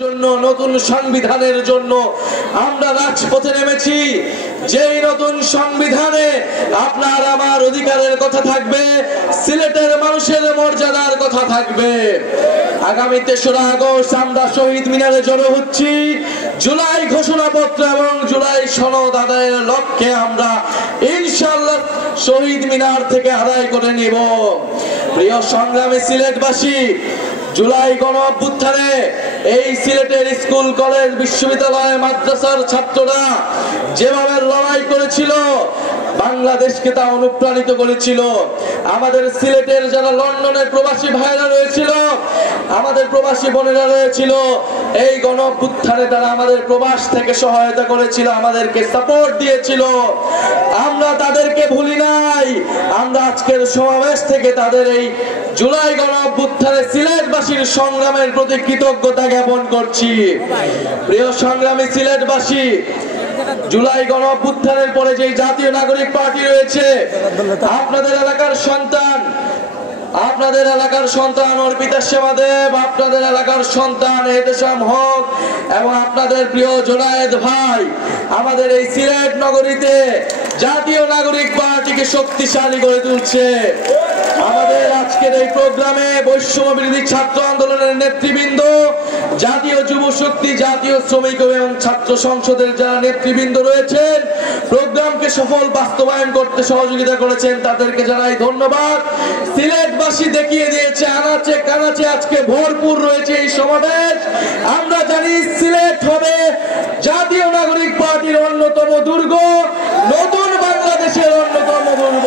জন্য নতুন সংবিধানের জন্য আমরা রাজপথে নেমেছি। যেই নতুন সংবিধানে আপনার আমার অধিকারের কথা থাকবে, সিলেটের মানুষের মর্যাদার কথা থাকবে। আগামী ৩রা আগস্ট আমরা শহীদ মিনারে জড়ো হচ্ছি। জুলাই ঘোষণাপত্র এবং জুলাই সনদ আদায়ের লক্ষ্যে আমরা ইনশাআল্লাহ শহীদ মিনার থেকে আদায় করে নিব। প্রিয় সংগ্রামী সিলেটবাসী, জুলাই গণ অভ্যুত্থানে এই সিলেটের স্কুল কলেজ বিশ্ববিদ্যালয় মাদ্রাসার ছাত্ররা যেভাবে লড়াই করেছিল, বাংলাদেশকে তা অনুপ্রাণিত করেছিল। আমাদের সিলেটের যারা লন্ডনের প্রবাসী ভাইরা রয়েছিল, আমাদের প্রবাসী বোনেরা রয়েছিল, এই গণ অভ্যুত্থানে তারা আমাদের প্রবাস থেকে সহায়তা করেছিল, আমাদেরকে সাপোর্ট দিয়েছিল। আমরা তাদেরকে ভুলি নাই। আমরা আজকের সমাবেশ থেকে তাদের এই জুলাই গণ অভ্যুত্থানে সিলেটবাসীর সংগ্রামের প্রতি কৃতজ্ঞতা জ্ঞাপন করছি। প্রিয় সংগ্রামী সিলেটবাসী, জুলাই গণ অভ্যুত্থানের পরে যে জাতীয় নাগরিক পার্টি রয়েছে, আপনাদের এলাকার সন্তান অর্পিতা সেবা দেব, আপনাদের এলাকার সন্তান এহতেশাম হক এবং আপনাদের প্রিয় জোনায়েদ ভাই আমাদের এই সিলেট নগরীতে জাতীয় নাগরিক পার্টিকে শক্তিশালী করে তুলছে। আমাদের আজকের এই প্রোগ্রামে বৈষম্য বিরোধী ছাত্র আন্দোলনের নেতৃবৃন্দ, জাতীয় যুব শক্তি, জাতীয় শ্রমিক এবং ছাত্র সংসদের যারা নেতৃবৃন্দ রয়েছেন, প্রোগ্রামকে সফল বাস্তবায়ন করতে সহযোগিতা করেছেন, তাদেরকে জানাই ধন্যবাদ। সিলেটবাসী দেখিয়ে দিয়েছে আনাচে কানাচে আজকে ভরপুর রয়েছে এই সমাবেশ। আমরা জানি সিলেট হবে জাতীয় নাগরিক পার্টির অন্যতম দুর্গ, নতুন বাংলাদেশের অন্যতম দুর্গ।